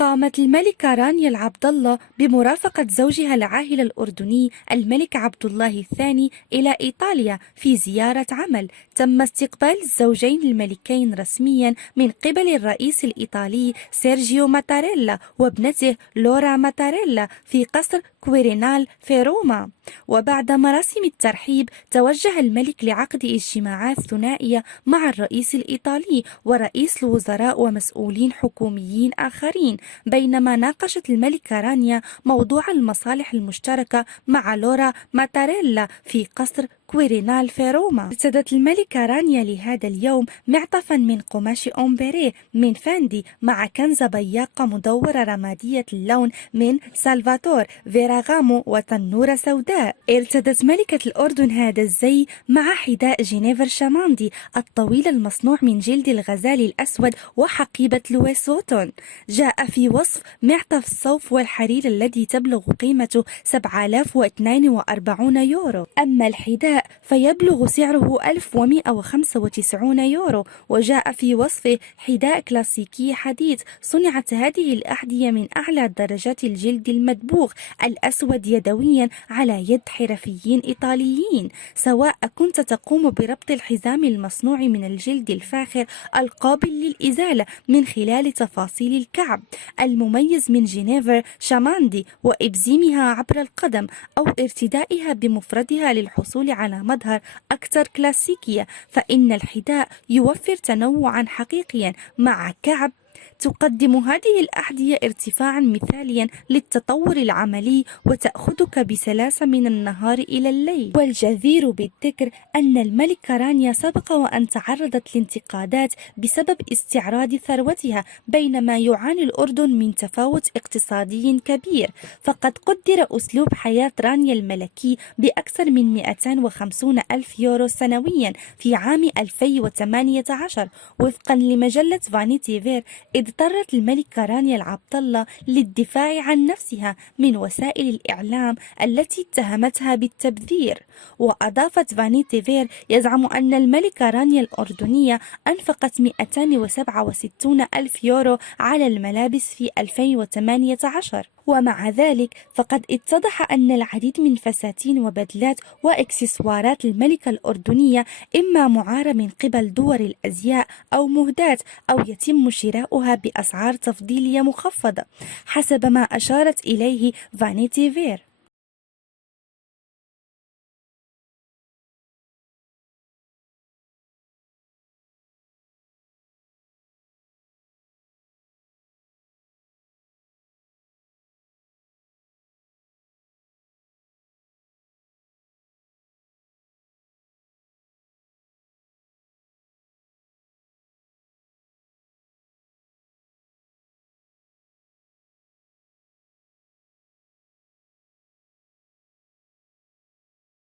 قامت الملكة رانيا العبد الله بمرافقة زوجها العاهل الأردني الملك عبد الله الثاني إلى إيطاليا في زيارة عمل. تم استقبال الزوجين الملكين رسميا من قبل الرئيس الإيطالي سيرجيو ماتاريلا وابنته لورا ماتاريلا في قصر كويرينال في روما. وبعد مراسم الترحيب توجه الملك لعقد اجتماعات ثنائية مع الرئيس الإيطالي ورئيس الوزراء ومسؤولين حكوميين آخرين، بينما ناقشت الملكة رانيا موضوع المصالح المشتركة مع لورا ماتاريلا في قصر كويرينال في روما. ارتدت الملكة رانيا لهذا اليوم معطفا من قماش أمبريه من فاندي مع كنزة بياقة مدورة رمادية اللون من سالفاتور فيراغامو وتنورة سوداء. ارتدت ملكة الأردن هذا الزي مع حذاء جنيفر شاماندي الطويل المصنوع من جلد الغزال الأسود وحقيبة لويس ووتون. جاء في وصف معطف الصوف والحرير الذي تبلغ قيمته 7042 يورو. أما الحذاء فيبلغ سعره 1195 يورو، وجاء في وصفه حذاء كلاسيكي حديث. صنعت هذه الأحذية من أعلى درجات الجلد المدبوغ الأسود يدويا على يد حرفيين إيطاليين، سواء كنت تقوم بربط الحزام المصنوع من الجلد الفاخر القابل للإزالة من خلال تفاصيل الكعب المميز من جنيفر شاماندي وإبزيمها عبر القدم، أو ارتدائها بمفردها للحصول على مظهر أكثر كلاسيكية، فإن الحذاء يوفر تنوعا حقيقيا مع كعب. تقدم هذه الأحذية ارتفاعا مثاليا للتطور العملي وتأخذك بسلاسة من النهار إلى الليل. والجدير بالذكر أن الملكة رانيا سبق وأن تعرضت لانتقادات بسبب استعراض ثروتها، بينما يعاني الأردن من تفاوت اقتصادي كبير. فقد قدر أسلوب حياة رانيا الملكي بأكثر من 250 ألف يورو سنويا في عام 2018 وفقا لمجلة فانيتي فير. اضطرت الملكة رانيا العبد الله للدفاع عن نفسها من وسائل الإعلام التي اتهمتها بالتبذير. وأضافت فانيتي فير يزعم أن الملكة رانيا الأردنية أنفقت 267 ألف يورو على الملابس في 2018. ومع ذلك فقد اتضح أن العديد من فساتين وبدلات وإكسسوارات الملكة الأردنية إما معارة من قبل دور الأزياء أو مهداة، أو يتم شراؤها بأسعار تفضيلية مخفضة حسب ما أشارت إليه فانيتي فير.